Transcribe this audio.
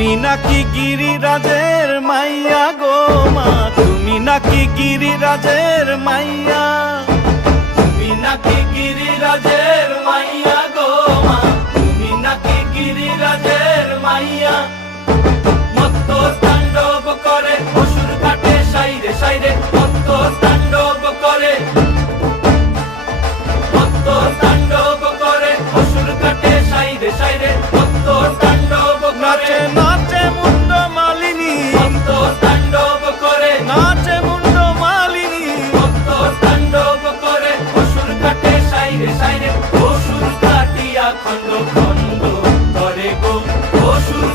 তুমি নাকি গিরিরাজের মাইয়া গো মা, তুমি নাকি গিরিরাজের মাইয়া, তুমি নাকি গিরিরাজের মাইয়া গো মা, তুমি নাকি গিরিরাজের মাইয়া। মত্ত তাণ্ডব করে অসুর কাটে সাইরে সাইরে, মত্ত তাণ্ডব করে, মত্ত তাণ্ডব করে অসুর কাটে সাইরে সাইরে, মত্ত তাণ্ডব করে। নাচে মুন্ড মালিনী, মত্ত তাণ্ডব করে, নাচে মুন্ড মালিনী, মত্ত তাণ্ডব করে অসুর কাটে সাইরে সাইরে, অসুর কাটিয়া খন্ড খন্ড করে গো, অসুর